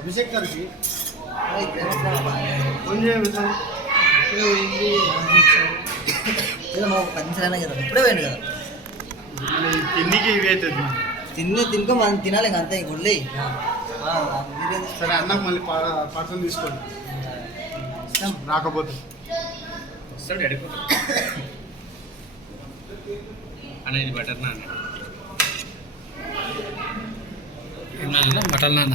అభిషేక్ గారికి తిన్నే తినుకో మనం తినాలి ఇంక అంతే గుళ్ళి సరే అన్నా మళ్ళీ పాటలు తీసుకోండి రాకపోతే బటర్ నాన్న బటర్ నాన్న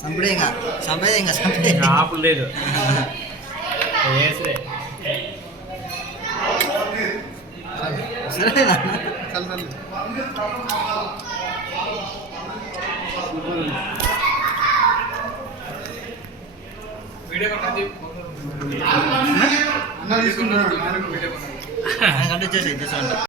Sampai enggak? Sampai enggak? Sampai enggak? Sampai enggak? Sampai enggak? Sampai enggak? Sampai Sampai enggak? Sampai enggak? Sampai enggak? Sampai enggak? Sampai enggak? Sampai